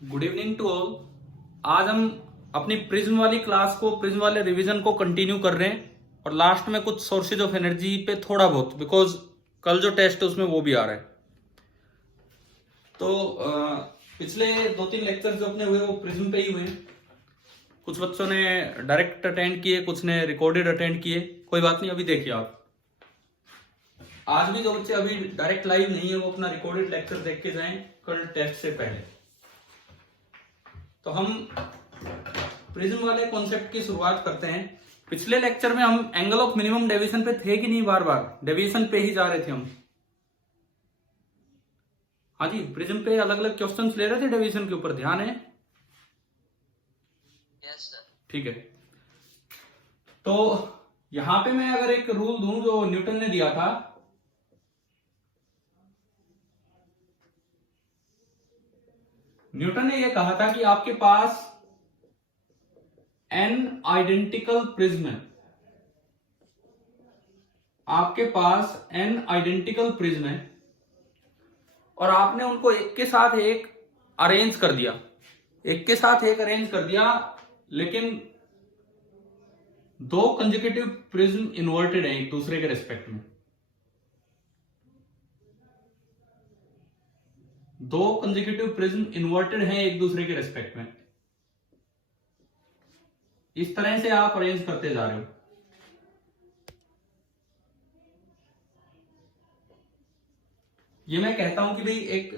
Good evening to all. आज हम अपनी प्रिज्म वाली क्लास को, प्रिज्म वाले रिवीजन को कंटिन्यू कर रहे हैं और लास्ट में कुछ सोर्सेज ऑफ एनर्जी पे थोड़ा बहुत, बिकॉज कल जो टेस्ट है उसमें वो भी आ रहा है। तो पिछले 2-3 लेक्चर जो अपने हुए वो प्रिज्म पे ही हुए। कुछ बच्चों ने डायरेक्ट अटेंड किए, कुछ ने रिकॉर्डेड अटेंड किए। कोई बात नहीं, अभी देखिए आप। आज भी जो बच्चे अभी डायरेक्ट लाइव नहीं है वो अपना रिकॉर्डेड लेक्चर देख के जाएं कल टेस्ट से पहले। तो हम प्रिज्म वाले कॉन्सेप्ट की शुरुआत करते हैं। पिछले लेक्चर में हम एंगल ऑफ मिनिमम डेविएशन पे थे कि नहीं, बार बार डेविएशन पे ही जा रहे थे हम। हाँ जी, प्रिज्म पे अलग अलग क्वेश्चंस ले रहे थे डेविएशन के ऊपर, ध्यान है? Yes sir. ठीक है। तो यहां पे मैं अगर एक रूल दूं जो न्यूटन ने दिया था, न्यूटन ने यह कहा था कि आपके पास n आइडेंटिकल प्रिज्म है। आपके पास n आइडेंटिकल प्रिज्म है और आपने उनको एक के साथ एक अरेंज कर दिया, एक के साथ एक अरेंज कर दिया, लेकिन दो कंसेक्यूटिव प्रिज्म इन्वर्टेड है एक दूसरे के रिस्पेक्ट में। दो कंसेक्यूटिव प्रिज्म इन्वर्टेड हैं एक दूसरे के रिस्पेक्ट में। इस तरह से आप अरेंज करते जा रहे हो। ये मैं कहता हूं कि भाई एक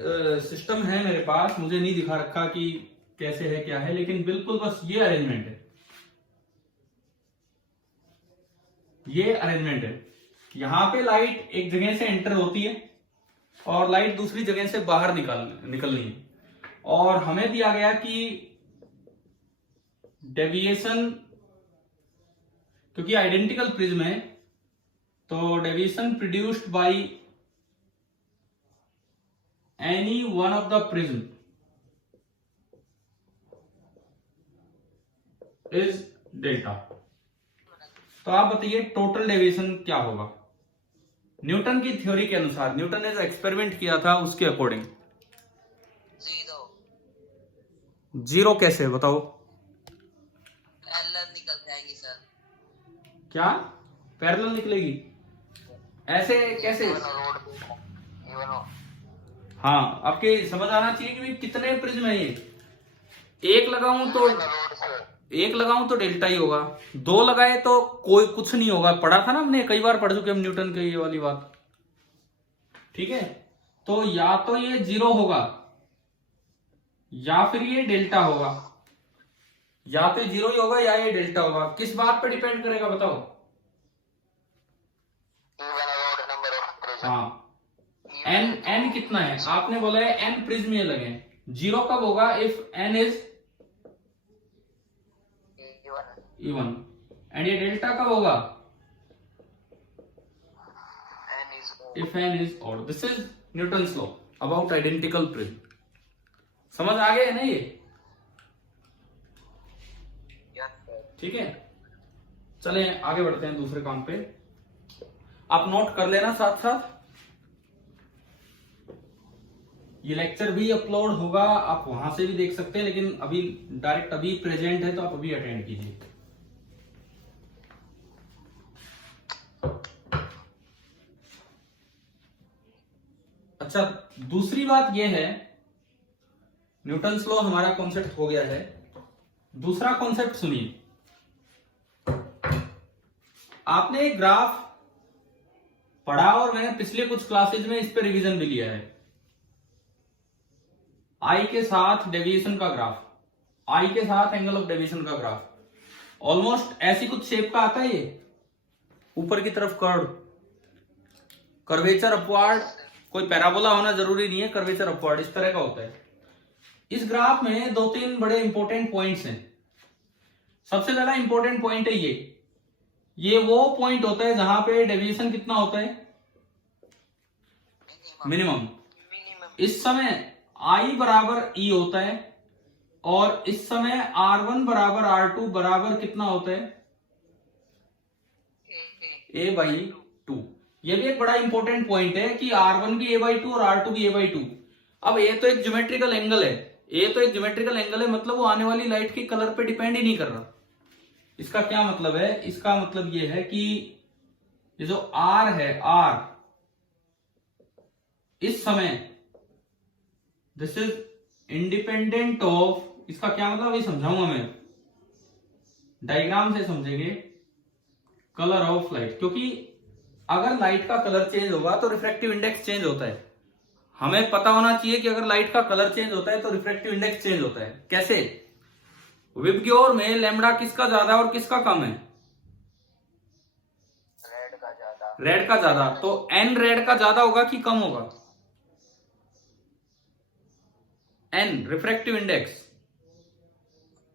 सिस्टम है मेरे पास, मुझे नहीं दिखा रखा कि कैसे है क्या है, लेकिन बिल्कुल बस ये अरेंजमेंट है। ये अरेंजमेंट है। यहां पे लाइट एक जगह से एंटर होती है और लाइट दूसरी जगह से बाहर निकलनी है। और हमें दिया गया कि डेविएशन, क्योंकि आइडेंटिकल प्रिज्म है तो deviation produced by any one of the prism is delta. तो आप बताइए टोटल डेविएशन क्या होगा न्यूटन की थ्योरी के अनुसार। न्यूटन ने जो एक्सपेरिमेंट किया था उसके अकॉर्डिंग। जीरो कैसे बताओ? पैरेलल निकल जाएगी सर। क्या पैरेलल निकलेगी? ऐसे कैसे? हाँ, आपके समझ आना चाहिए कि कितने प्रिज्म है ये। एक लगाऊं तो डेल्टा ही होगा, दो लगाए तो कोई कुछ नहीं होगा। पढ़ा था ना हमने, कई बार पढ़ चुके हम न्यूटन की ये वाली बात। ठीक है, तो या तो ये जीरो होगा या फिर ये डेल्टा होगा। या तो जीरो ही होगा या ये डेल्टा होगा। किस बात पे डिपेंड करेगा बताओ? हाँ, n कितना है? आपने बोला है n प्रिज्म ये लगे। जीरो कब होगा? If n is even. And ये डेल्टा कब होगा? If n is odd. This is Newton's law about identical prism. समझ आ गए ना ये? ठीक है, चलें आगे बढ़ते हैं दूसरे काम पे। आप नोट कर लेना साथ साथ। ये लेक्चर भी अपलोड होगा, आप वहां से भी देख सकते हैं, लेकिन अभी डायरेक्ट अभी प्रेजेंट है तो आप अभी अटेंड कीजिए। अच्छा, दूसरी बात यह है, न्यूटन्स लॉ हमारा कॉन्सेप्ट हो गया है। दूसरा कॉन्सेप्ट सुनिए। आपने एक ग्राफ पढ़ा और मैंने पिछले कुछ क्लासेज में इस पे रिवीजन भी लिया है। आई के साथ डेविएशन का ग्राफ, आई के साथ एंगल ऑफ डेविएशन का ग्राफ ऑलमोस्ट ऐसी कुछ शेप का आता है। ये ऊपर की तरफ कर्वेचर अपवार्ड, कोई पैराबोला होना जरूरी नहीं है, कर्वेचर अपवार्ड इस तरह का होता है। इस ग्राफ में 2-3 बड़े इंपॉर्टेंट पॉइंट्स हैं। सबसे ज्यादा इंपॉर्टेंट पॉइंट है ये वो पॉइंट होता है जहां पे डेविएशन कितना होता है? मिनिमम। इस समय I बराबर E होता है और इस समय R1 बराबर R2 बराबर कितना होता है? A/2। यह भी एक बड़ा इंपॉर्टेंट पॉइंट है कि R1 भी A/2 और R2 भी A/2। अब ये तो एक ज्योमेट्रिकल एंगल है, ए तो एक ज्योमेट्रिकल एंगल है, मतलब वो आने वाली लाइट की कलर पे डिपेंड ही नहीं कर रहा। इसका क्या मतलब है? इसका मतलब ये है कि ये जो आर है, आर इस समय दिस इज इंडिपेंडेंट ऑफ, इसका क्या मतलब ये समझाऊंगा मैं, डायग्राम से समझेंगे, कलर ऑफ लाइट। क्योंकि अगर लाइट का कलर चेंज होगा तो रिफ्रैक्टिव इंडेक्स चेंज होता है। हमें पता होना चाहिए कि अगर लाइट का कलर चेंज होता है तो रिफ्रैक्टिव इंडेक्स चेंज होता है। कैसे? विबग्योर में लैम्बडा किसका ज्यादा और किसका कम है? रेड का ज्यादा। रेड का ज्यादा। तो एन रेड का ज्यादा होगा कि कम होगा? एन रिफ्रैक्टिव इंडेक्स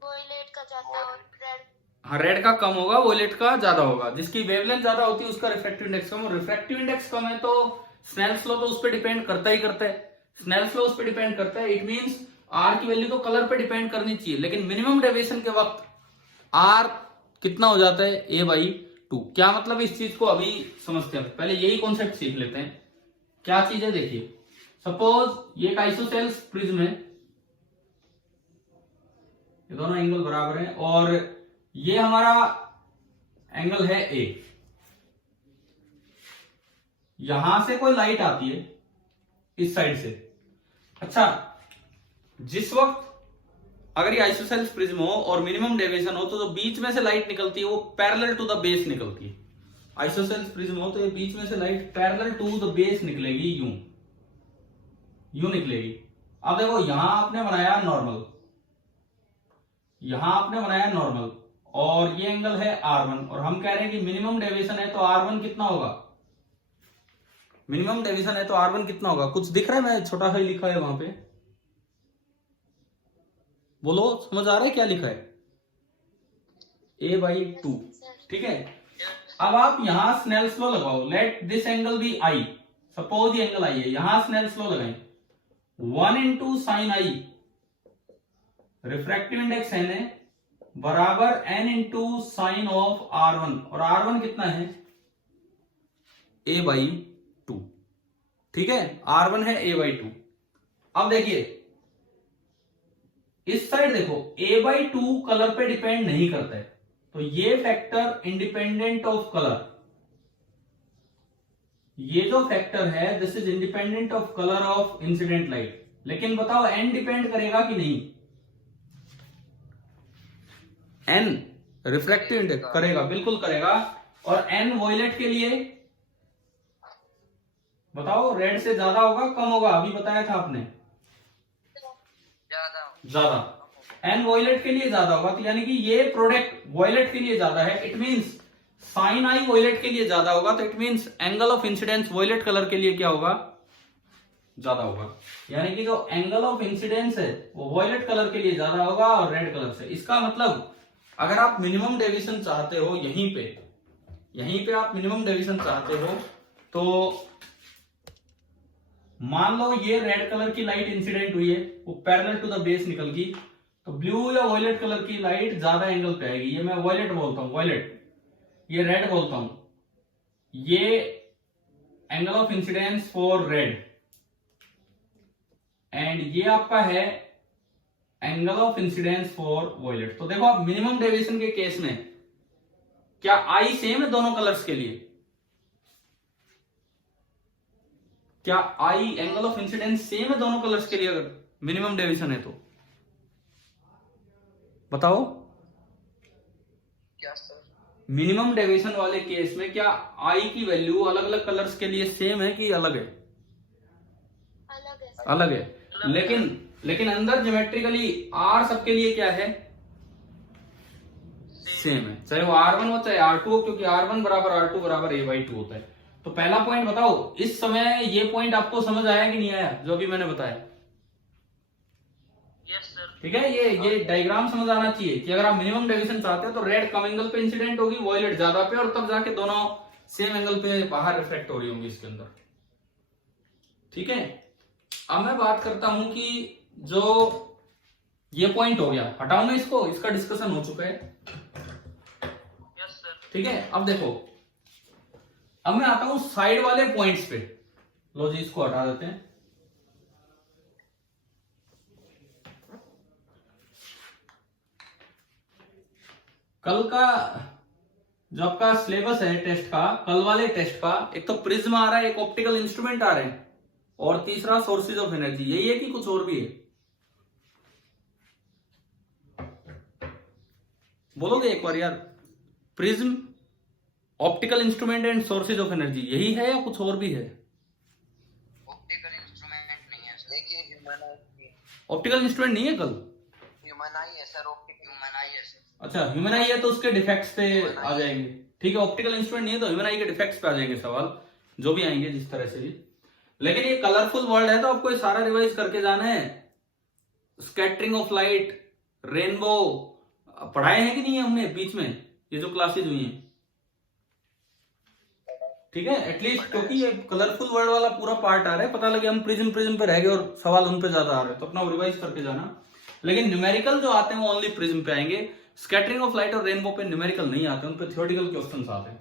वोयलेट का ज्यादा और रेड, हाँ, रेड का कम होगा, वोयलेट का ज्यादा होगा। जिसकी वेवलेंथ ज्यादा होती है उसका रिफ्रैक्टिव इंडेक्स कम। और रिफ्रैक्टिव इंडेक्स कम है तो स्नेल्स लॉ तो उस पर डिपेंड करता ही करता है। स्नेल्स लॉ उस पर डिपेंड करता है। इट मींस आर की वैल्यू तो कलर पे डिपेंड करनी चाहिए, लेकिन मिनिमम डेविएशन के वक्त आर कितना हो जाता है? a/2। क्या मतलब इस चीज को अभी समझते हैं। पहले यही कॉन्सेप्ट सीख लेते हैं। क्या चीज है देखिए, सपोज ये एक आइसोसेल्स प्रिज्म है, ये दोनों एंगल बराबर हैं और ये हमारा एंगल है ए। यहां से कोई लाइट आती है इस साइड से। अच्छा, जिस वक्त अगर ये आइसोसेल्स प्रिज्म हो और मिनिमम डेविएशन हो तो जो बीच में से लाइट निकलती है वो पैरेलल टू द बेस निकलती है। आइसोसेल्स प्रिज्म हो तो ये बीच में से light parallel to the base निकलेगी, यूं निकलेगी। अब देखो यहां आपने बनाया नॉर्मल, यहां आपने बनाया नॉर्मल और ये एंगल है R1 और हम कह रहे हैं कि मिनिमम डेविएशन है तो R1 कितना होगा? मिनिमम डेविएशन है तो R1 कितना होगा? कुछ दिख रहा है? मैं छोटा सा ही लिखा है वहां पे, बोलो समझ आ रहा है क्या लिखा है? a/2। ठीक है, अब आप यहां स्नेल्स लॉ लगाओ। Let this angle be I, suppose ये एंगल I है, यहां स्नेल्स लॉ लगाएं। 1 × sin I, refractive index n है, बराबर n × साइन ऑफ R1 और R1 कितना है? a/2। ठीक है, R1 है a/2। अब देखिए इस साइड देखो, a/2 कलर पे डिपेंड नहीं करता है, तो ये फैक्टर इंडिपेंडेंट ऑफ कलर, ये जो फैक्टर है this is independent of colour of incident light. लेकिन बताओ n डिपेंड करेगा कि नहीं? n रिफ्रैक्टिव इंडेक्स करेगा, बिल्कुल करेगा। और n वॉयलेट के लिए बताओ, रेड से ज्यादा होगा कम होगा? अभी बताया था आपने, ज्यादा। एन वॉयलेट के लिए ज्यादा होगा, तो यानी कि ये प्रोडक्ट वॉयलेट के लिए ज्यादा है। It means sine I violet के लिए ज्यादा होगा, तो it means angle of incidence violet colour के लिए क्या होगा? ज्यादा होगा। यानी कि जो एंगल ऑफ इंसिडेंस है वो वॉयलेट कलर के लिए ज्यादा होगा और रेड कलर से। इसका मतलब अगर आप मिनिमम डेविएशन चाहते हो, यहीं पे आप मिनिमम डेविएशन चाहते हो, तो मान लो ये रेड कलर की लाइट इंसिडेंट हुई है, वो पैरेलल टू द बेस निकल गई, तो ब्लू या वॉयलेट कलर की लाइट ज्यादा एंगल पे आएगी। ये मैं वॉयलेट बोलता हूं, वॉयलेट, ये रेड बोलता हूं। ये angle of incidence for red and ये आपका है angle of incidence for violet. तो देखो आप मिनिमम डेविएशन के केस में क्या आई सेम है दोनों कलर्स के लिए? क्या आई एंगल ऑफ इंसिडेंस सेम है दोनों कलर्स के लिए अगर मिनिमम डेविएशन है तो? बताओ। क्या सर? मिनिमम डेविएशन वाले केस में क्या आई की वैल्यू अलग अलग कलर्स के लिए सेम है कि अलग है? अलग है। अलग है। लेकिन अंदर ज्योमेट्रिकली आर सबके लिए क्या है? सेम है, चाहे वो R1 हो चाहे R2 हो, क्योंकि R1 बराबर R2 बराबर a/2 होता है। तो पहला पॉइंट बताओ, इस समय ये पॉइंट आपको समझ आया कि नहीं आया जो अभी मैंने बताया? Yes sir. ठीक है, ये डायग्राम समझ आना चाहिए कि अगर आप मिनिमम डेविएशन चाहते हो तो रेड कम एंगल पे इंसिडेंट होगी, वॉयलेट ज्यादा पे, और तब जाके दोनों सेम एंगल पे बाहर रिफ्लेक्ट हो रही होंगी इसके अंदर। ठीक है, अब मैं बात करता हूं कि जो ये पॉइंट हो गया, हटाओ ना इसको, इसका डिस्कशन हो चुका है। Yes sir. ठीक है, अब देखो, अब मैं आता हूं साइड वाले पॉइंट्स पे। लो जी, इसको हटा देते हैं। कल का जो आपका सिलेबस है टेस्ट का, कल वाले टेस्ट का, एक तो प्रिज्म आ रहा है, एक ऑप्टिकल इंस्ट्रूमेंट आ रहे हैं, और तीसरा सोर्सेज ऑफ एनर्जी। यही है कि कुछ और भी है? बोलोगे एक बार यार? Prism, optical instrument and sources of energy, यही है या कुछ और भी है? ऑप्टिकल इंस्ट्रूमेंट नहीं है सर। देखिए ह्यूमन आई, ऑप्टिकल इंस्ट्रूमेंट नहीं है कल? ह्यूमन आई है सर, ऑप्टिकल ह्यूमन आई है सर। अच्छा, ह्यूमन आई है तो उसके डिफेक्ट्स पे आ जाएंगे। ठीक है, ऑप्टिकल इंस्ट्रूमेंट नहीं है तो ह्यूमन आई के डिफेक्ट्स पे आ जाएंगे सवाल, जो भी आएंगे जिस तरह से भी। लेकिन ये कलरफुल वर्ल्ड है तो आपको ये सारा रिवाइज करके जाना है। स्कैटरिंग ऑफ लाइट, रेनबो पढ़ाए हैं कि नहीं है हमने बीच में, ये जो क्लासेज हुई हैं? ठीक है, एटलीस्ट, क्योंकि ये कलरफुल वर्ल्ड वाला पूरा पार्ट आ रहा है, पता लगे हम प्रिज्म पे रह गए और सवाल उन पे ज्यादा आ रहे हैं, तो अपना रिवाइज करके जाना। लेकिन न्यूमेरिकल जो आते हैं वो ओनली प्रिज्म पे आएंगे। स्कैटरिंग ऑफ लाइट और रेनबो पे न्यूमेरिकल नहीं आते, उन पे थ्योरेटिकल क्वेश्चंस आते हैं।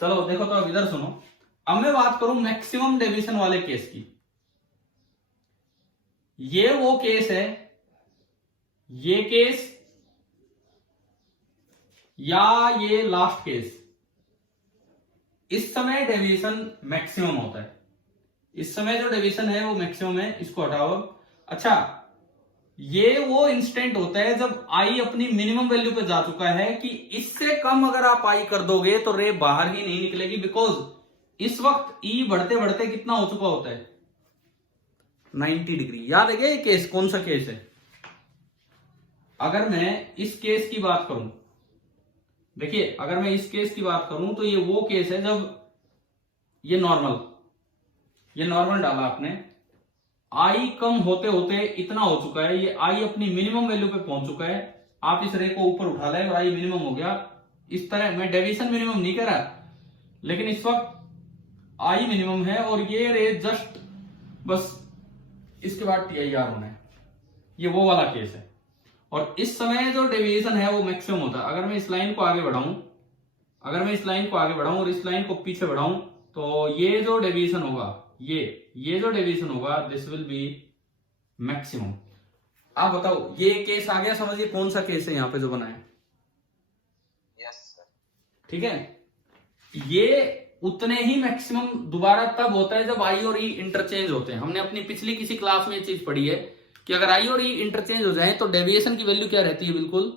चलो देखो, तो अब इधर सुनो। अब मैं बात करूं मैक्सिमम डेविएशन वाले केस की। ये वो केस है, ये केस या ये लास्ट केस, इस समय डेविएशन मैक्सिमम होता है। इस समय जो डेविएशन है वो मैक्सिमम है, इसको हटाओ। अच्छा, ये वो इंस्टेंट होता है जब आई अपनी मिनिमम वैल्यू पे जा चुका है, कि इससे कम अगर आप आई कर दोगे तो रे बाहर ही नहीं निकलेगी, बिकॉज इस वक्त ई बढ़ते बढ़ते कितना हो चुका होता है? 90 डिग्री। याद है क्या ये केस? कौन सा केस है? अगर मैं इस केस की बात करूं, देखिए अगर मैं इस केस की बात करूं तो ये वो केस है जब ये नॉर्मल डाला आपने, आई कम होते होते इतना हो चुका है, ये आई अपनी मिनिमम वैल्यू पे पहुंच चुका है, आप इस रे को ऊपर उठा लें और आई मिनिमम हो गया। इस तरह मैं डेविएशन मिनिमम नहीं कह रहा, लेकिन इस वक्त आई मिनिमम है और ये रे जस्ट बस इसके बाद TIR होना है, ये वो वाला केस है। और इस समय जो डेविएशन है वो मैक्सिमम होता है। अगर मैं इस लाइन को आगे बढ़ाऊं, और इस लाइन को पीछे बढ़ाऊं, तो ये जो डेविएशन होगा, ये जो डेविएशन होगा, दिस विल बी मैक्सिमम। आप बताओ, ये केस आ गया समझिए, कौन सा केस है यहाँ पे जो बना है? Yes sir. ठीक है, ये उतने ही मैक्सिमम दोबारा तब होता है जब आई और ई इंटरचेंज होते हैं। हमने अपनी पिछली किसी क्लास में ये चीज पढ़ी है कि अगर आई और ई इंटरचेंज हो जाए तो डेविएशन की वैल्यू क्या रहती है? बिल्कुल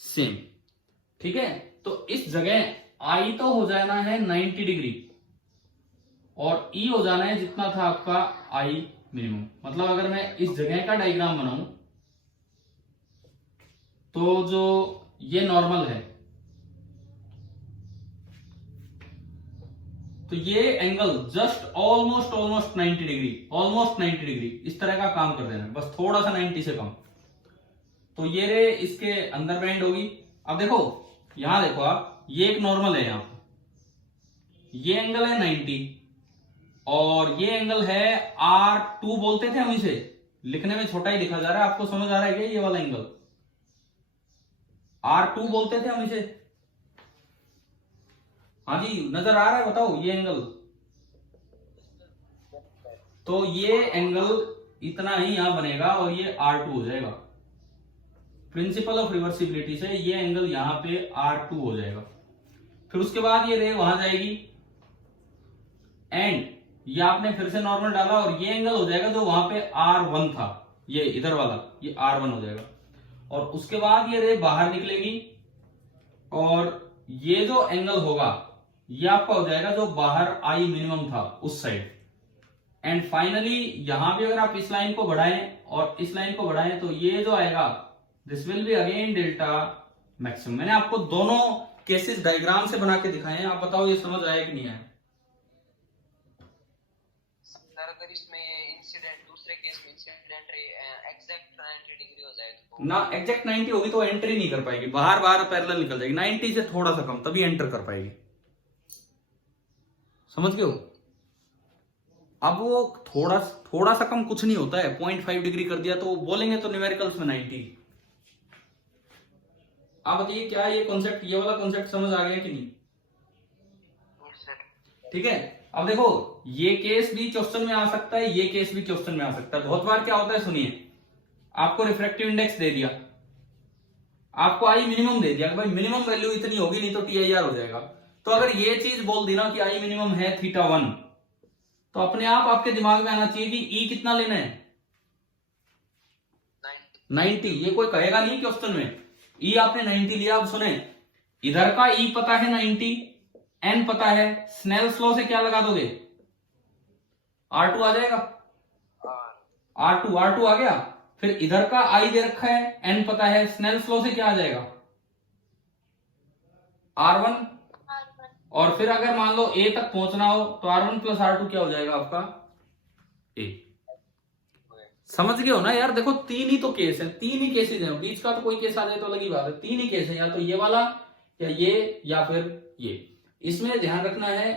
सेम। ठीक है, तो इस जगह आई तो हो जाना है 90 डिग्री और ई हो जाना है जितना था आपका आई मिनिमम। मतलब अगर मैं इस जगह का डायग्राम बनाऊं तो जो ये नॉर्मल है, तो ये एंगल जस्ट ऑलमोस्ट 90 डिग्री इस तरह का काम कर देना है, बस थोड़ा सा 90 से कम। तो ये रे इसके अंदर बेंड होगी। अब देखो, यहां देखो आप, ये एक नॉर्मल है, यहां ये एंगल है 90 और ये एंगल है R2 बोलते थे हम इसे, लिखने में छोटा ही लिखा जा रहा है, आपको समझ आ रहा है क्या? ये वाला एंगल R2 बोलते थे हम इसे। हाँ जी, नजर आ रहा है? बताओ ये एंगल, तो ये एंगल इतना ही यहां बनेगा और ये R2 हो जाएगा। प्रिंसिपल ऑफ रिवर्सिबिलिटी से ये एंगल यहां पे R2 हो जाएगा। फिर उसके बाद ये रे वहां जाएगी एंड ये आपने फिर से नॉर्मल डाला और ये एंगल हो जाएगा जो वहां पे R1 था, ये इधर वाला, ये R1 हो जाएगा। और उसके बाद ये रे बाहर निकलेगी और ये जो एंगल होगा ये आपका हो जाएगा जो बाहर आई मिनिमम था उस साइड। एंड फाइनली यहां भी अगर आप इस लाइन को बढ़ाएं और इस लाइन को बढ़ाएं तो ये जो आएगा, this will be again delta maximum. मैंने आपको दोनों केसेस डायग्राम से बना के दिखाए हैं, आप बताओ ये समझ आया कि नहीं आया? सर अगर इसमें इंसिडेंट, दूसरे केस में इंसिडेंट रे एग्जैक्ट 90 डिग्री हो जाए तो ना, एग्जैक्ट 90 होगी तो एंट्री नहीं कर पाएगी, बाहर पैरेलल निकल जाएगी। 90 से थोड़ा सा कम तभी एंटर कर पाएगी, समझ गए हो? अब वो थोड़ा सा कम कुछ नहीं होता है, 0.5 डिग्री कर दिया तो बोलेंगे तो न्यूमेरिकल्स में 90। आप बताइए क्या ये कॉन्सेप्ट, ये वाला कॉन्सेप्ट समझ आ गया कि नहीं? ठीक है, अब देखो ये केस भी क्वेश्चन में आ सकता है, ये केस भी क्वेश्चन में आ सकता है। बहुत बार क्या होता है, सुनिए, आपको रिफ्रैक्टिव इंडेक्स दे दिया, आपको आई मिनिमम दे दिया कि भाई मिनिमम वैल्यू इतनी होगी नहीं तो TIR हो जाएगा। तो अगर ये चीज बोल दी ना कि आई मिनिमम है θ1, तो अपने आप आपके दिमाग में आना चाहिए कि ई कितना लेना है, 90। ये कोई कहेगा नहीं क्वेश्चन में ई आपने 90 लिया। अब सुने, इधर का ई पता है 90, एन पता है, स्नेल्स लॉ से क्या लगा दोगे, R2 आ जाएगा, R2 आ गया। फिर इधर का आई दे रखा है, एन पता है, स्नेल्स लॉ से क्या आ जाएगा, R1। R1 और फिर अगर मान लो ए तक पहुंचना हो तो R1 प्लस R2 क्या हो जाएगा आपका, ए। समझ गए हो ना यार। देखो तीन ही तो केस है, तीन ही केसेस हैं, बीच का तो कोई केस आ जाए तो अलग ही बात है। तीन ही केस है, या तो ये वाला या ये या फिर ये। इसमें ध्यान रखना है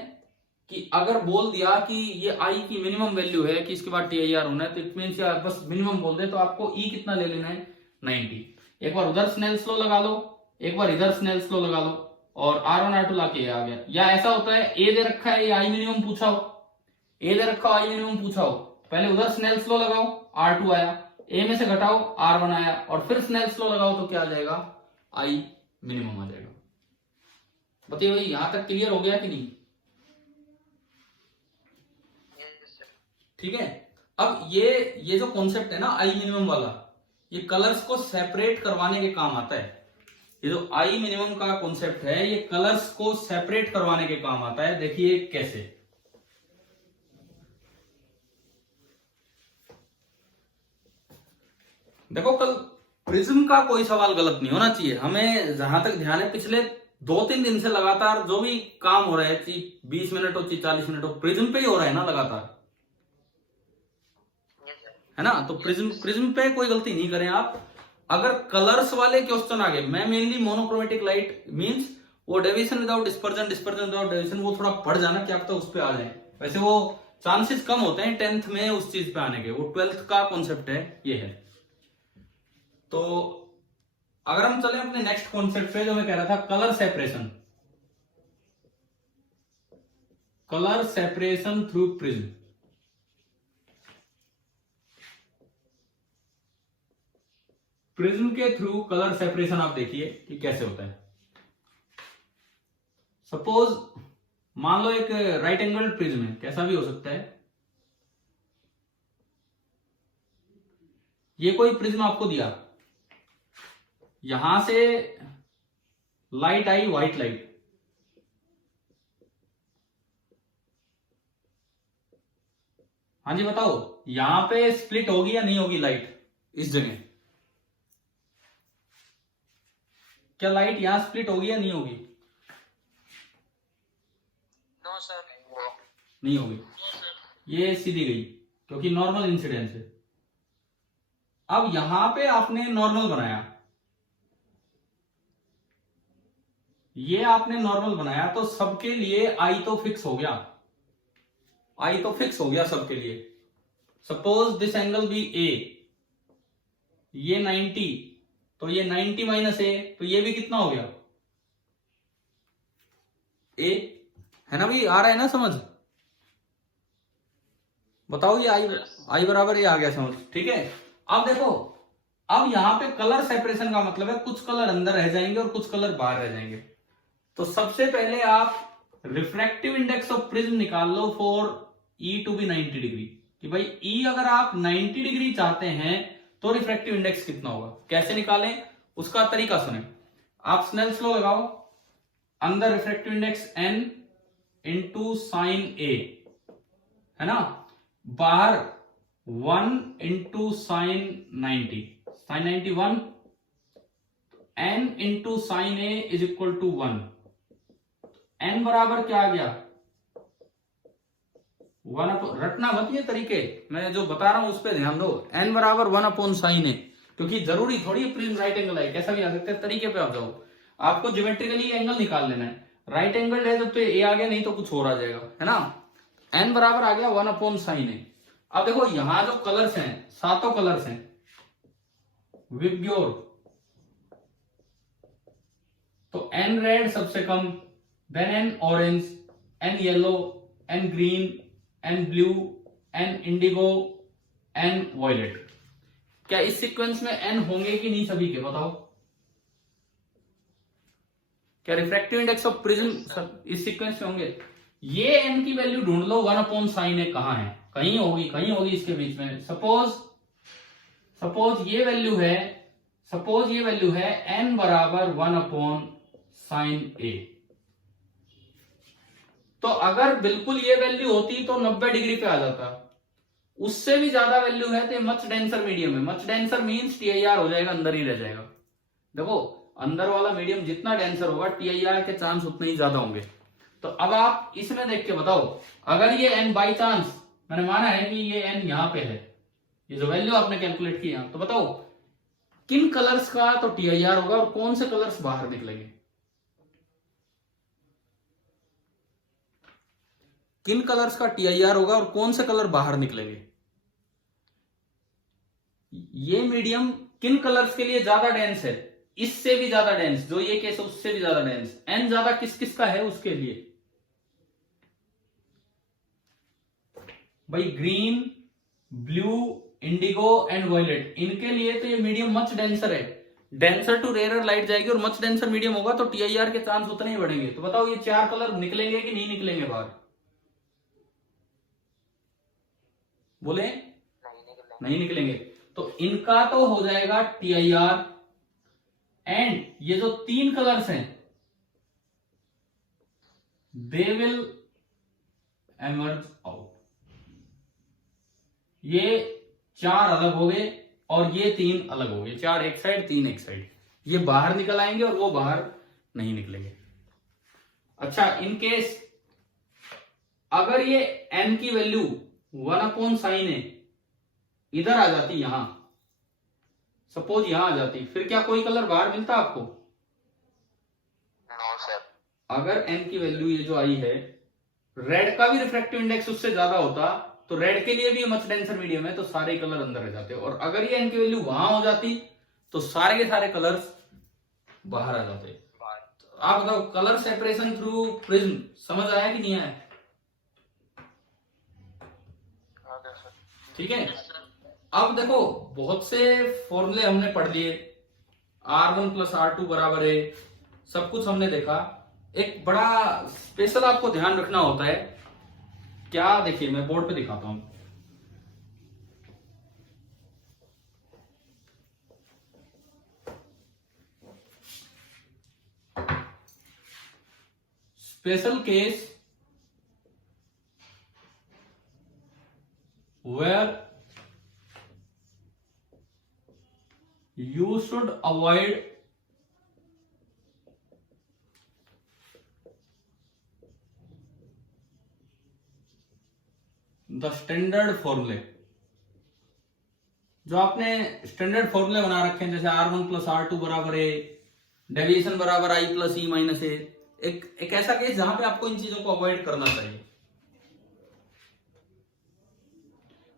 कि अगर बोल दिया कि ये आई की मिनिमम वैल्यू है कि इसके बाद TIR होना है, तो इट मीन्स बस मिनिमम बोल दे तो आपको ई कितना ले लेना है, 90। एक बार उधर स्नेल्स लॉ लगा लो, एक बार इधर स्नेल्स लॉ लगा लो, और R1 R2 लाके आ गया। या ऐसा होता है ए दे रखा है, ये आई मिनिमम पूछा हो, ए दे रखा हो, आई मिनिमम पूछा हो, पहले उधर स्नेल्स लॉ लगाओ, R2 आया, ए में से घटाओ, R1 आया, और फिर स्नेल्स लॉ लगाओ तो क्या आ जाएगा, आई मिनिमम आ जाएगा। बताइए भाई यहां तक क्लियर हो गया कि नहीं? ठीक है। अब ये जो कॉन्सेप्ट है ना आई मिनिमम वाला, ये कलर्स को सेपरेट करवाने के काम आता है। ये जो आई मिनिमम का कॉन्सेप्ट है ये कलर्स को सेपरेट करवाने के काम आता है। देखिए कैसे, देखो कल प्रिज्म का कोई सवाल गलत नहीं होना चाहिए। हमें जहां तक ध्यान है पिछले 2-3 दिन से लगातार जो भी काम हो रहा है, 20 मिनट हो 40 मिनट हो, प्रिज्म पे ही हो रहा है ना लगातार, है ना। तो प्रिज्म पे कोई गलती नहीं करें आप। अगर कलर्स वाले क्वेश्चन आ गए, मैं मेनली मोनोक्रोमेटिक लाइट मींस वो deviation without dispersion, dispersion without deviation, वो थोड़ा पढ़ जाना क्या पता उस पे आ जाए। वैसे वो चांसेस कम होते हैं 10th में उस चीज पे आने के, वो 12th का कॉन्सेप्ट है ये है। तो अगर हम चले अपने नेक्स्ट कॉन्सेप्ट पे, जो मैं कह रहा था colour separation, colour separation through prism. Prism के थ्रू कलर सेपरेशन आप देखिए कि कैसे होता है। सपोज मान लो एक राइट एंगल प्रिज्म है, कैसा भी हो सकता है। ये कोई प्रिज्म आपको दिया, यहां से लाइट आई, व्हाइट लाइट, हाँ जी बताओ, यहां पे स्प्लिट होगी या नहीं होगी लाइट इस जगह? क्या लाइट यहां स्प्लिट होगी या नहीं होगी? नो सर, नहीं होगी, ये सीधी गई क्योंकि नॉर्मल इंसिडेंस है। अब यहां पे आपने नॉर्मल बनाया, ये आपने नॉर्मल बनाया, तो सबके लिए आई तो फिक्स हो गया, आई तो फिक्स हो गया सबके लिए। सपोज दिस एंगल बी ए, ये 90, तो ये 90 माइनस ए, तो ये भी कितना हो गया, ए, है ना भाई? आ रहा है ना समझ? बताओ ये आई बराबर ये आ गया समझ, ठीक है। अब देखो, अब यहां पे कलर सेपरेशन का मतलब है कुछ कलर अंदर रह जाएंगे और कुछ कलर बाहर रह जाएंगे। तो सबसे पहले आप रिफ्रैक्टिव इंडेक्स ऑफ प्रिज्म निकाल लो for E to be 90 degree, कि भाई ई अगर आप 90 डिग्री चाहते हैं तो रिफ्रैक्टिव इंडेक्स कितना होगा। कैसे निकालें उसका तरीका सुने। आप स्नेल्स लॉ लगाओ, अंदर refractive index n into sine A, है ना, बाहर 1 into sine 90, sine 90 1, n into sine A is equal to 1। n बराबर क्या आ गया, 1। रटना मत ये तरीके, मैं जो बता रहा हूं उस पर ध्यान दो। n बराबर 1 अपॉन साइन ए, क्योंकि जरूरी थोड़ी प्रिज्म राइट एंगल है, कैसा भी आ सकता है, तरीके पे आप जाओ। आपको ज्योमेट्रिकली एंगल निकाल लेना है, राइट एंगल है तो ए आ गया, नहीं तो कुछ और आ जाएगा, है ना। n बराबर आ गया 1 अपॉन साइन ए। अब देखो यहां जो कलर्स हैं, सातों कलर्स हैं, विबग्योर, तो n रेड सबसे कम, then n orange, n yellow, n green, n blue, n indigo, n violet. क्या इस सीक्वेंस में n होंगे कि नहीं सभी के, बताओ? क्या रिफ्रैक्टिव इंडेक्स ऑफ प्रिज्म इस सीक्वेंस में होंगे? ये n की वैल्यू ढूंढ लो 1/sin a कहां है, कहीं होगी इसके बीच में। सपोज ये वैल्यू है n बराबर 1/sin a। तो अगर बिल्कुल ये वैल्यू होती तो 90 डिग्री पे आ जाता, उससे भी ज्यादा वैल्यू है तो मच डेंसर मीडियम है। मच डेंसर मींस TIR हो जाएगा, अंदर ही रह जाएगा। देखो अंदर वाला मीडियम जितना डेंसर होगा TIR के चांस उतने ही ज्यादा होंगे। तो अब आप इसमें देख के बताओ, अगर ये n बाई चांस, मैंने माना है कि ये n यहां पे है, ये जो वैल्यू आपने कैलकुलेट की यहां, तो बताओ किन कलर्स का तो TIR होगा और कौन से कलर्स बाहर निकलेंगे? किन कलर्स का TIR होगा और कौन से कलर बाहर निकलेंगे? ये मीडियम किन कलर्स के लिए ज्यादा डेंस है? इससे भी ज्यादा डेंस, जो ये केस है उससे भी ज्यादा डेंस। n ज्यादा किस किस का है उसके लिए? भाई green, blue, indigo and violet, इनके लिए तो ये मीडियम मच डेंसर है। डेंसर टू रेयर लाइट जाएगी और मच डेंसर मीडियम होगा तो TIR के चांस उतने ही बढ़ेंगे। तो बताओ ये 4 कलर निकलेंगे कि नहीं निकलेंगे बाहर? बोले नहीं निकलेंगे। तो इनका तो हो जाएगा TIR, एंड ये जो 3 कलर्स हैं दे विल एमर्ज आउट। ये 4 अलग हो गए और ये 3 अलग हो गए, 4 एक साइड 3 एक साइड, ये बाहर निकल आएंगे और वो बाहर नहीं निकलेंगे। अच्छा, इन केस अगर ये n की वैल्यू 1/sin a इधर आ जाती, यहां सपोज यहां आ जाती, फिर क्या कोई कलर बाहर मिलता आपको? No sir. अगर n की वैल्यू ये जो आई है, रेड का भी रिफ्रैक्टिव इंडेक्स उससे ज्यादा होता तो रेड के लिए भी मच डेंसर मीडियम है तो सारे कलर अंदर रह जाते, और अगर ये n की वैल्यू वहां हो जाती तो सारे के सारे कलर्स बाहर आ जाते। तो आप बताओ कलर सेपरेशन थ्रू प्रिज्म समझ आया कि नहीं आया? ठीक है। अब देखो बहुत से फॉर्मूले हमने पढ़ लिए, R1 + R2 बराबर है, सब कुछ हमने देखा। एक बड़ा स्पेशल आपको ध्यान रखना होता है, क्या देखिए मैं बोर्ड पे दिखाता हूं। Special case where you should avoid the standard formula। जो आपने स्टैंडर्ड फॉर्मूले बना रखे हैं जैसे R1 + R2 बराबर है, डेविएशन बराबर I + E - A, एक ऐसा केस जहां पे आपको इन चीजों को अवॉइड करना चाहिए।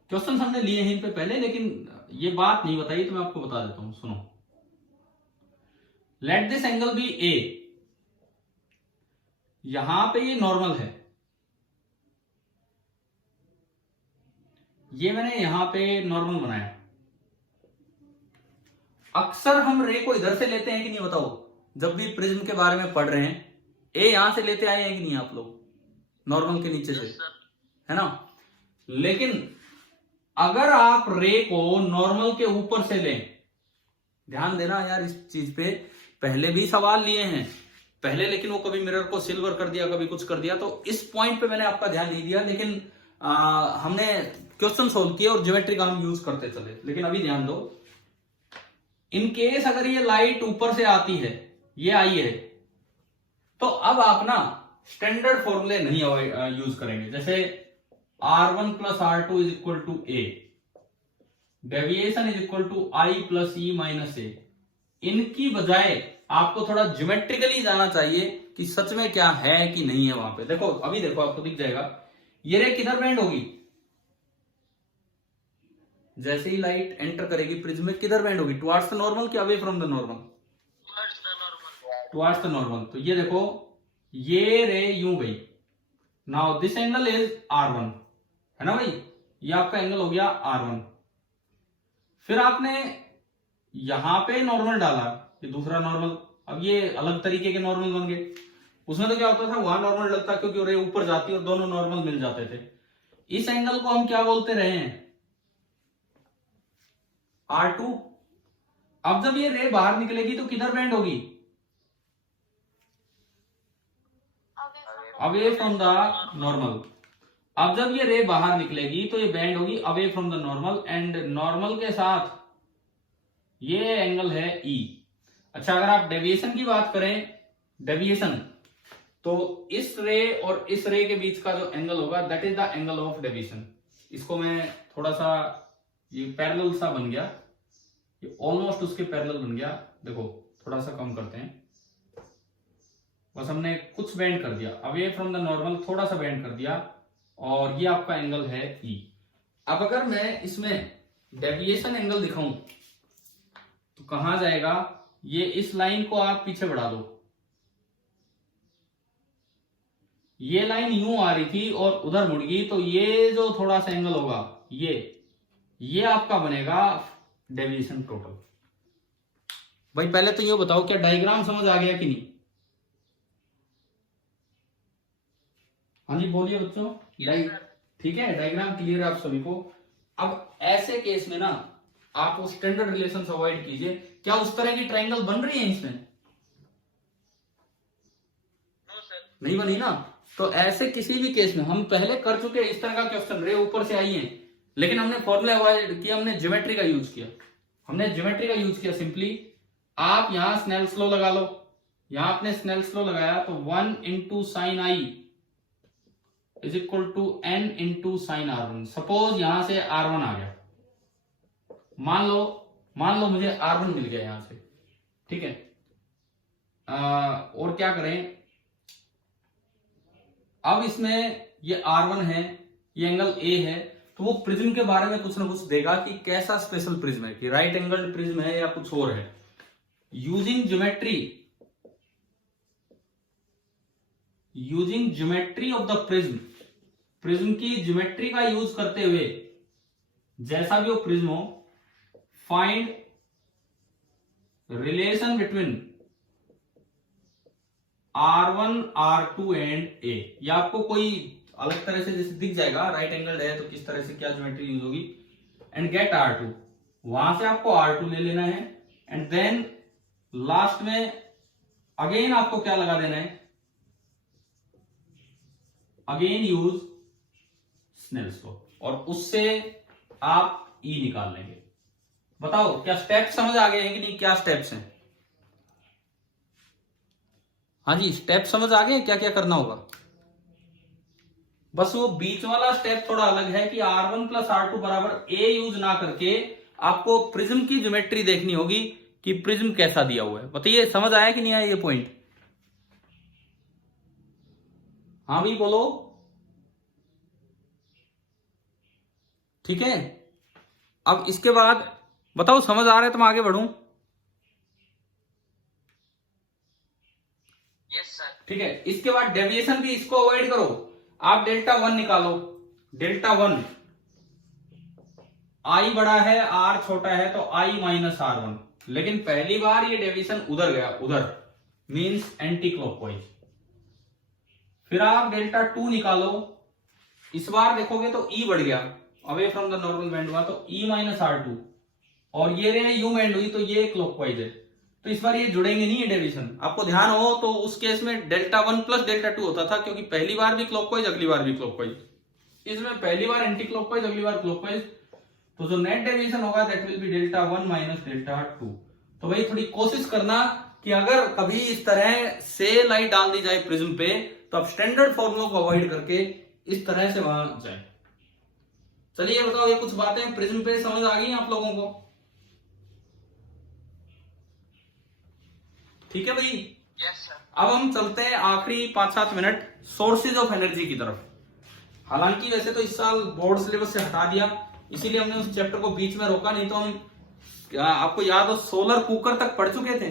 क्वेश्चन हमने लिए हैं इन पे पहले, लेकिन ये बात नहीं बताई तो मैं आपको बता देता हूं, सुनो। Let this angle be A, यहां पे ये नॉर्मल है, ये मैंने यहां पे नॉर्मल बनाया। अक्सर हम रे को इधर से लेते हैं कि नहीं बताओ? जब भी प्रिज्म के बारे में पढ़ रहे हैं, ए यहां से लेते आए हैं कि नहीं आप लोग? नॉर्मल के नीचे से, है ना? लेकिन अगर आप रे को नॉर्मल के ऊपर से लें, ध्यान देना यार इस चीज पे, पहले भी सवाल लिए हैं पहले, लेकिन वो कभी मिरर को सिल्वर कर दिया, कभी कुछ कर दिया, तो इस पॉइंट पे मैंने आपका ध्यान नहीं दिया। लेकिन हमने क्वेश्चन सोल्व किए और ज्योमेट्री का हम यूज करते चले। लेकिन अभी ध्यान दो, इन केस अगर ये लाइट ऊपर से आती है, ये आई है, तो अब आप ना स्टैंडर्ड फॉर्मूले नहीं यूज करेंगे। जैसे R1 + R2 = A, deviation = I + E - A। इनकी बजाय आपको थोड़ा ज्योमेट्रिकली जाना चाहिए कि सच में क्या है कि नहीं है वहां पे। देखो अभी देखो आपको दिख जाएगा, ये रे किधर बेंड होगी? जैसे ही लाइट एंटर करेगी प्रिज्म में, किधर बेंड होगी? टुवर्ड्स द नॉर्मल कि away from the normal? Towards the normal. तो ये देखो, ये रे यूं गई। Now this angle is R1, है ना भाई? ये आपका एंगल हो गया R1। फिर आपने यहां पे नॉर्मल डाला, ये दूसरा नॉर्मल, अब ये अलग तरीके के नॉर्मल बन गए। उसमें तो क्या होता था, वहां नॉर्मल लगता क्योंकि रे ऊपर जाती और दोनों नॉर्मल मिल जाते थे। इस एंगल को हम क्या बोलते रहे हैं, R2। अब जब ये रे बाहर निकलेगी तो किधर बेंड होगी, अवे फ्रॉम द नॉर्मल। अब जब ये रे बाहर निकलेगी तो ये बेंड होगी away from the normal, and normal के साथ ये एंगल है E। अच्छा, अगर आप डेविएशन की बात करें, डेविएशन, तो इस रे और इस रे के बीच का जो एंगल होगा that is the angle of deviation. इसको मैं थोड़ा सा, ये पैरेलल सा बन गया, ये ऑलमोस्ट उसके पैरेलल बन गया। देखो थोड़ा सा कम करते हैं, बस हमने कुछ बेंड कर दिया, अवे फ्रॉम द नॉर्मल थोड़ा सा बेंड कर दिया, और ये आपका एंगल है E। अब अगर मैं इसमें डेविएशन एंगल दिखाऊं तो कहां जाएगा, ये इस लाइन को आप पीछे बढ़ा दो, ये लाइन यूं आ रही थी और उधर मुड़ गई, तो ये जो थोड़ा सा एंगल होगा ये आपका बनेगा डेविएशन टोटल। भाई पहले तो ये बताओ, क्या डायग्राम समझ आ गया कि नहीं? हाँ जी बोलिए बच्चों। ठीक है, डायग्राम क्लियर है आप सभी को। अब ऐसे केस में ना आप वो स्टैंडर्ड रिलेशन अवॉइड कीजिए। क्या उस तरह की ट्रायंगल बन रही है इसमें? नहीं बनी ना। तो ऐसे किसी भी केस में हम पहले कर चुके हैं इस तरह का क्वेश्चन, रे ऊपर से आई है, लेकिन हमने फॉर्मूला अवॉइड किया, हमने ज्योमेट्री का यूज किया। सिंपली आप यहां स्नेल्स लॉ लगा लो, यहां आपने स्नेल्स लॉ लगाया तो 1 into sine I is equal to n into sine R1। Suppose यहां से R1 आ गया, मान लो मुझे R1 मिल गया यहां से, ठीक है। और क्या करें, अब इसमें ये R1 है, ये एंगल A है, तो वो प्रिज्म के बारे में कुछ ना कुछ देगा कि कैसा स्पेशल प्रिज्म है, कि राइट एंगल प्रिज्म है या कुछ और है। Using geometry of the prism की ज्योमेट्री का यूज करते हुए, जैसा भी वो प्रिज्म हो, find relation between R1, R2 and A। या आपको कोई अलग तरह से जैसे दिख जाएगा, राइट एंगल है तो किस तरह से क्या ज्योमेट्री यूज होगी, एंड गेट R2। वहां से आपको R2 ले लेना है, एंड देन लास्ट में अगेन आपको क्या लगा देना है, अगेन यूज स्नेल्स लॉ, और उससे आप E निकाल लेंगे। बताओ क्या स्टेप्स समझ आ गए हैं कि नहीं? क्या स्टेप्स हैं? हाँ जी, स्टेप समझ आ गए, क्या क्या करना होगा? बस वो बीच वाला स्टेप थोड़ा अलग है कि R1 प्लस R2 बराबर A यूज ना करके आपको प्रिज्म की ज्योमेट्री देखनी होगी कि प्रिज्म कैसा दिया हुआ है। बताइए समझ आया कि नहीं आया ये पॉइंट? हाँ भी बोलो। ठीक है, अब इसके बाद बताओ समझ आ रहा है तो मैं आगे बढ़ूं? Yes sir. ठीक है, इसके बाद डेविएशन भी इसको अवॉइड करो। आप डेल्टा 1 निकालो, डेल्टा 1 आई बड़ा है आर छोटा है तो आई माइनस R1, लेकिन पहली बार ये डेविएशन उधर गया, उधर मींस एंटी क्लॉकवाइज। फिर आप डेल्टा 2 निकालो, इस बार देखोगे तो E बढ़ गया, away from the normal bend हुआ तो E माइनस R2, और ये रे यू बेंड हुई तो ये क्लॉकवाइज है, तो इस बार ये जुड़ेंगे नहीं है डेविएशन। आपको ध्यान हो तो उस केस में डेल्टा 1 प्लस डेल्टा 2 होता था, क्योंकि पहली बार भी क्लॉकवाइज अगली बार भी क्लॉकवाइज। इसमें पहली बार एंटी क्लॉकवाइज अगली बार क्लॉकवाइज, तो जो नेट डेविएशन होगा that will be delta 1 minus delta 2। तो भाई थोड़ी कोशिश करना कि अगर कभी इस तरह से लाइट डाल दी जाए प्रिज्म पे तो आप स्टैंडर्ड फॉर्मूलों को अवॉइड करके इस तरह से वहां जाए। चलिए बताओ, ये कुछ बातें प्रिज्म पे समझ आ गई आप लोगों को? ठीक है भाई। Yes sir. अब हम चलते हैं आखिरी 5-7 मिनट सोर्सेज ऑफ एनर्जी की तरफ। हालांकि वैसे तो इस साल बोर्ड सिलेबस से हटा दिया, इसीलिए हमने उस चैप्टर को बीच में रोका, नहीं तो हम, आपको याद हो, सोलर कुकर तक पढ़ चुके थे,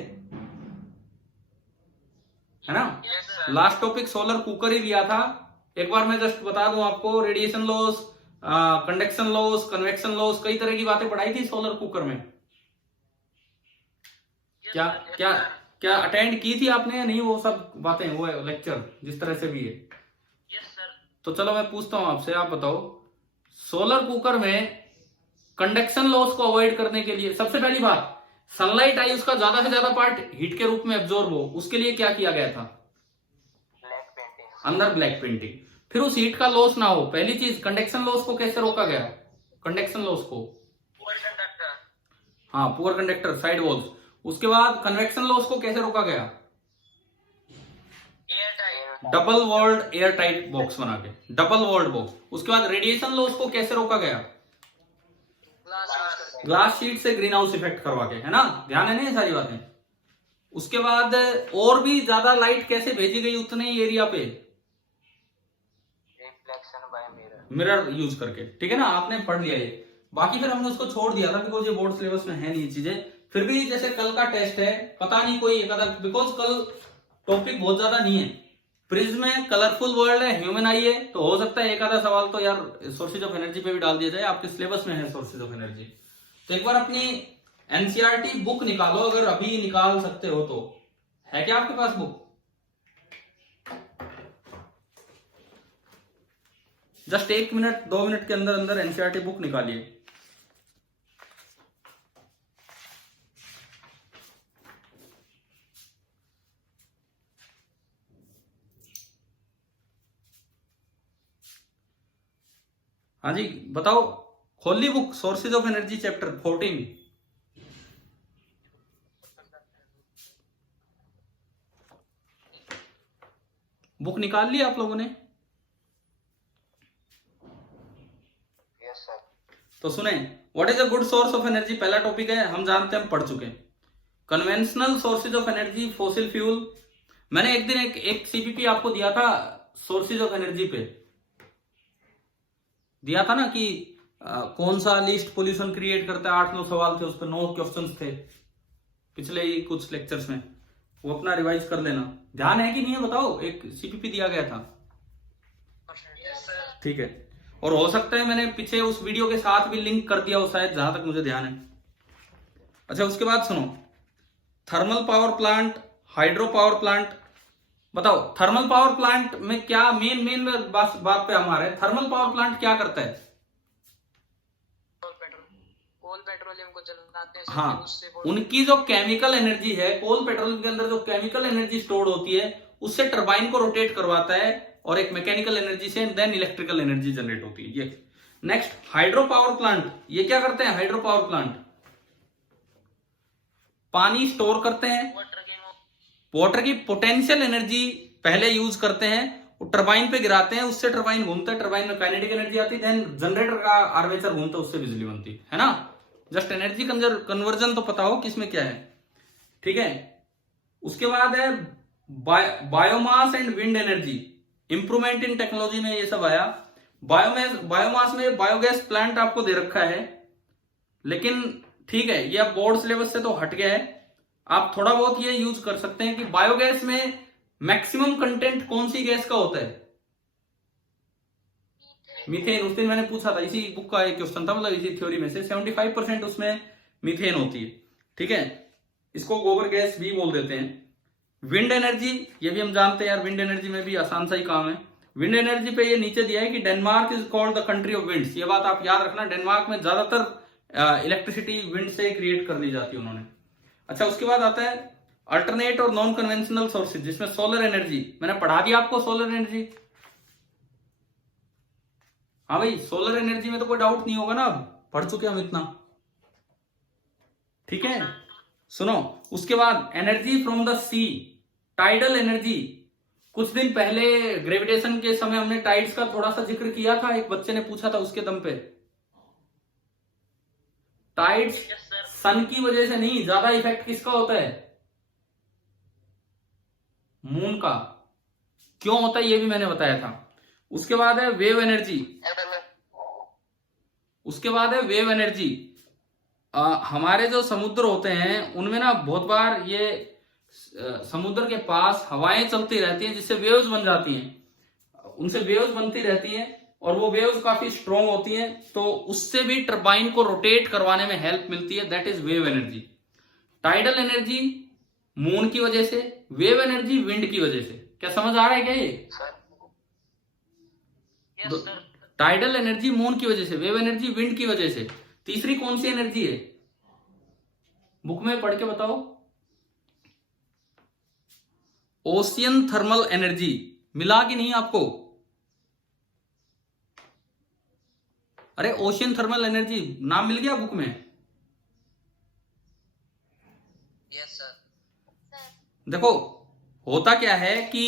है ना? Yes, last topic solar cooker ही लिया था। एक बार मैं जस्ट बता दूं आपको, radiation loss, conduction loss, convection loss, कई तरह की बातें पढ़ाई थी सोलर कुकर में। क्या क्या क्या अटेंड की थी आपने या नहीं वो सब बातें, वो लेक्चर जिस तरह से भी है? Yes sir. तो चलो मैं पूछता हूं आपसे, आप बताओ सोलर कुकर में कंडक्शन लॉस को अवॉइड करने के लिए सबसे पहली बात, सनलाइट आई उसका ज्यादा से ज्यादा पार्ट हीट के रूप में एब्जॉर्ब हो, उसके लिए क्या किया गया था? Black painting. अंदर ब्लैक पेंटिंग। फिर उस हीट का लॉस ना हो, पहली चीज कंडक्शन लॉस को कैसे रोका गया? कंडक्शन लॉस को, पुअर कंडक्टर। हाँ पुअर कंडक्टर साइड वॉल्स। उसके बाद कन्वेक्शन लॉस को कैसे रोका गया? Air tight. Double walled air tight box बना के, डबल वॉल्ड बॉक्स। उसके बाद रेडिएशन लॉस को कैसे रोका गया? ग्लास शीट से ग्रीन हाउस इफेक्ट करवा के, है ना? ध्यान है ना ये सारी बातें? उसके बाद और भी ज्यादा लाइट कैसे भेजी गई उतने ही एरिया पे? Reflection by mirror. Mirror use करके, ठीक है ना? आपने पढ़ लिया ये। बाकी फिर हमने उसको छोड़ दिया था बिकॉज ये बोर्ड सिलेबस में है नहीं ये चीजें। फिर भी जैसे कल का टेस्ट है, पता नहीं कोई एक आधा, बिकॉज कल टॉपिक बहुत ज्यादा नहीं है। प्रिज्म में कलरफुल वर्ल्ड है, ह्यूमन आई है, तो हो सकता है एक आधा सवाल तो यार सोर्सेज ऑफ एनर्जी पे भी डाल दिया जाए, आपके सिलेबस में है सोर्सेज ऑफ एनर्जी। तो एक बार अपनी एनसीईआरटी बुक निकालो, अगर अभी निकाल सकते हो तो। है क्या आपके पास बुक? जस्ट 1 मिनट 2 मिनट के अंदर अंदर एनसीईआरटी बुक निकालिए। हाँ जी बताओ, खोल ली book? Sources of energy chapter 14। Book निकाल ली आप लोगों ने? Yes sir. तो सुने, what is a good source of energy पहला टॉपिक है, हम जानते हैं, हम पढ़ चुके हैं। Conventional sources of energy, fossil fuel. मैंने एक दिन एक सीपीपी आपको दिया था सोर्सेज ऑफ एनर्जी पे, दिया था ना कि कौन सा लीस्ट पोल्यूशन क्रिएट करता है, 8-9 सवाल थे उस पर, 9 क्वेश्चंस थे पिछले ही कुछ लेक्चर्स में, वो अपना रिवाइज कर लेना। ध्यान है कि नहीं है बताओ? एक सीपीपी दिया गया था, यस सर। ठीक है। और हो सकता है मैंने पीछे उस वीडियो के साथ भी लिंक कर दिया हो शायद, जहां तक मुझे ध्यान है। अच्छा उसके बाद सुनो, thermal power plant, hydro power plant. बताओ थर्मल पावर प्लांट में क्या मेन बात पे हमारे, थर्मल पावर प्लांट क्या करता है? कोल पेट्रोलियम को जलाते हैं। हाँ, उससे उनकी जो केमिकल एनर्जी है, कोल पेट्रोलियम के अंदर जो केमिकल एनर्जी स्टोर्ड होती है, उससे टरबाइन को रोटेट करवाता है और एक मैकेनिकल एनर्जी से देन इलेक्ट्रिकल एनर्जी जनरेट होती है ये। नेक्स्ट हाइड्रो पावर प्लांट, ये क्या करते हैं? हाइड्रो पावर प्लांट पानी स्टोर करते हैं, वाटर की पोटेंशियल एनर्जी पहले यूज करते हैं, टरबाइन पे गिराते हैं, उससे टरबाइन घूमता है, टरबाइन में काइनेटिक एनर्जी आती है, देन जनरेटर का आर्मेचर घूमता है, उससे बिजली बनती है ना? जस्ट एनर्जी कन्वर्जन तो पता हो किसमें क्या है, ठीक है। उसके बाद है biomass and wind energy, improvement in technology में ये सब आया। बायोमास में बायोगैस प्लांट आपको दे रखा है, लेकिन ठीक है ये अब बोर्ड सिलेबस से तो हट गया है, आप थोड़ा बहुत ये यूज कर सकते हैं कि बायोगैस में मैक्सिमम कंटेंट कौन सी गैस का होता है? मीथेन। उस दिन मैंने पूछा था, इसी बुक का एक क्वेश्चन था, मतलब इसी थ्योरी में से 75% उसमें मीथेन होती है, ठीक है। इसको गोबर गैस भी बोल देते हैं। विंड एनर्जी, ये भी हम जानते हैं यार, विंड एनर्जी में भी आसान सा ही काम है। विंड एनर्जी पे ये नीचे दिया है कि Denmark is called the country of winds, ये बात आप याद रखना, डेनमार्क में ज्यादातर इलेक्ट्रिसिटी विंड से क्रिएट कर दी जाती है उन्होंने। अच्छा उसके बाद आता है अल्टरनेट और नॉन कन्वेंशनल सोर्सेज, जिसमें सोलर एनर्जी, मैंने पढ़ा दिया आपको सोलर एनर्जी। हाँ भाई, सोलर एनर्जी में तो कोई डाउट नहीं होगा ना, अब पढ़ चुके हम इतना, ठीक है। सुनो उसके बाद energy from the sea, tidal energy. कुछ दिन पहले ग्रेविटेशन के समय हमने टाइड्स का थोड़ा सा जिक्र किया था, एक बच्चे ने पूछा था उसके दम पे। टाइड्स सन की वजह से नहीं, ज्यादा इफेक्ट किसका होता है? मून का। क्यों होता है ये भी मैंने बताया था। उसके बाद है वेव एनर्जी, उसके बाद है वेव एनर्जी। हमारे जो समुद्र होते हैं उनमें ना बहुत बार ये समुद्र के पास हवाएं चलती रहती हैं, जिससे वेव्स बन जाती हैं, उनसे वेव्स बनती रहती हैं और वो वेव्स काफी स्ट्रॉन्ग होती हैं, तो उससे भी टरबाइन को रोटेट करवाने में हेल्प मिलती है, that is wave energy. Tidal energy moon की वजह से, वेव एनर्जी विंड की वजह से। क्या समझ आ रहा है क्या ये? Sir yes sir. Tidal energy moon की वजह से, वेव एनर्जी विंड की वजह से। तीसरी कौन सी एनर्जी है? बुक में पढ़ के बताओ। Ocean thermal energy. मिला कि नहीं आपको? अरे ओशियन थर्मल एनर्जी नाम मिल गया बुक में? Yes sir. सर देखो होता क्या है कि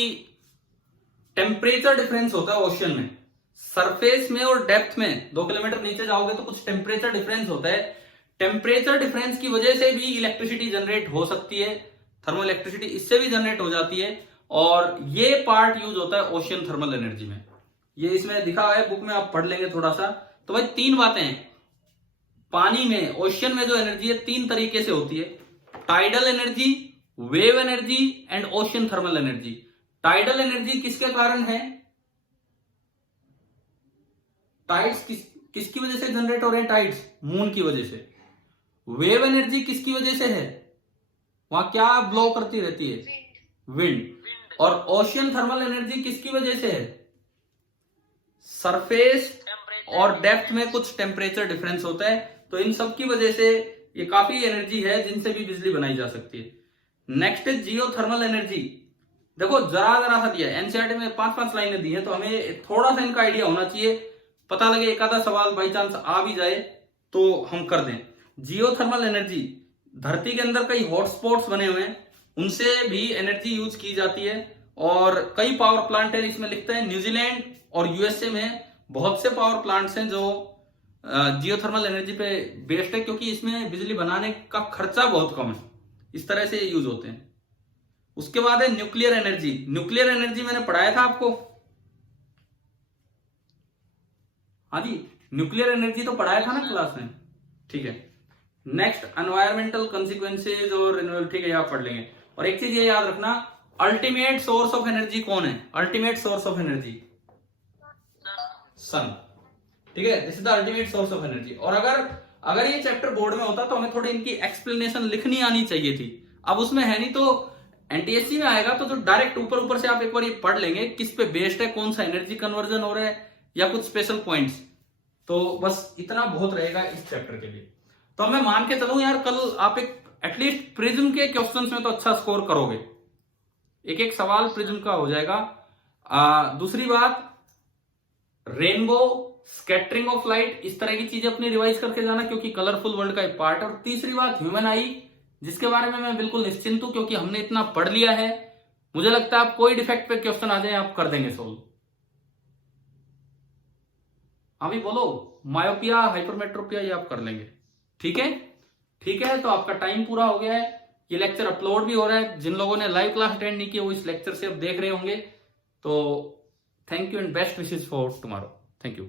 टेम्परेचर डिफरेंस होता है ओशियन में, सरफेस में और डेप्थ में। 2 किलोमीटर नीचे जाओगे तो कुछ टेम्परेचर डिफरेंस होता है। टेम्परेचर डिफरेंस की वजह से भी इलेक्ट्रिसिटी जनरेट हो सकती है, थर्मल इलेक्ट्रिसिटी इससे भी जनरेट हो जाती है, और ये पार्ट यूज होता है ओशियन थर्मल एनर्जी में। ये इसमें दिखा है बुक में, आप पढ़ लेंगे थोड़ा सा। तो भाई 3 बातें हैं। पानी में, ओशियन में जो एनर्जी है 3 तरीके से होती है: tidal energy, wave energy and ocean thermal energy. Tidal energy किसके कारण है? टाइड्स किसकी वजह से जनरेट हो रहे हैं? टाइड्स मून की वजह से। वेव एनर्जी किसकी वजह से है? वहां क्या ब्लो करती रहती है? विंड। और ओशियन थर्मल एनर्जी किसकी वजह से है? सरफेस और डेप्थ में कुछ टेम्परेचर डिफरेंस होता है। तो इन सब की वजह से ये काफी एनर्जी है जिनसे भी बिजली बनाई जा सकती है। नेक्स्ट है जियोथर्मल एनर्जी। देखो जरा सा दिया है, एनसीईआरटी में 5-5 लाइनें दी हैं, तो हमें थोड़ा सा इनका आइडिया होना चाहिए। पता लगे एक आधा सवाल बाई चांस आ भी जाए तो हम कर दें। जियोथर्मल एनर्जी, धरती के अंदर कई हॉटस्पॉट्स बने हुए हैं, उनसे भी एनर्जी यूज की जाती है, और कई पावर प्लांट है। इसमें लिखते हैं न्यूजीलैंड और यूएसए में बहुत से पावर प्लांट्स हैं जो जियोथर्मल एनर्जी पे बेस्ड है, क्योंकि इसमें बिजली बनाने का खर्चा बहुत कम है, इस तरह से यूज होते हैं। उसके बाद है न्यूक्लियर एनर्जी। न्यूक्लियर एनर्जी मैंने पढ़ाया था आपको, हाँ जी, न्यूक्लियर एनर्जी तो पढ़ाया था ना क्लास में, ठीक है। नेक्स्ट एनवायरमेंटल कंसिक्वेंसेज और रिन्यूएबल, ठीक है, आप पढ़ लेंगे। और एक चीज ये याद रखना, अल्टीमेट सोर्स ऑफ एनर्जी कौन है? Ultimate source of energy sun, ठीक है, this is the ultimate source of energy. और अगर ये चैप्टर बोर्ड में होता तो हमें थोड़ी इनकी एक्सप्लेनेशन लिखनी आनी चाहिए थी। अब उसमें है नहीं, तो एनटीएससी में आएगा तो डायरेक्ट ऊपर से आप एक बार ये पढ़ लेंगे किस पे बेस्ड है, कौन सा एनर्जी कन्वर्जन हो रहा है, या कुछ स्पेशल पॉइंट्स। तो बस इतना बहुत रहेगा इस चैप्टर के लिए। तो मैं मान के चलूं यार, कल आप एक एटलीस्ट प्रिज्म के क्वेश्चंस में तो अच्छा स्कोर करोगे, एक सवाल प्रिज्म का हो जाएगा। दूसरी बात, रेनबो, स्कैटरिंग ऑफ लाइट, इस तरह की चीजें अपनी रिवाइज करके जाना, क्योंकि कलरफुल वर्ल्ड का एक पार्ट है। और तीसरी बात, ह्यूमन आई, जिसके बारे में मैं बिल्कुल निश्चिंत हूं, क्योंकि हमने इतना पढ़ लिया है। मुझे लगता है आप कोई डिफेक्ट पे क्वेश्चन आ जाए आप कर देंगे सोल्व। अभी बोलो, मायोपिया, हाइपरमेट्रोपिया, ये आप कर लेंगे, ठीक है? ठीक है, तो आपका टाइम पूरा हो गया है। ये लेक्चर अपलोड भी हो रहा है, जिन लोगों ने लाइव क्लास अटेंड नहीं की वो इस लेक्चर से अब देख रहे होंगे। तो thank you and best wishes for tomorrow. Thank you.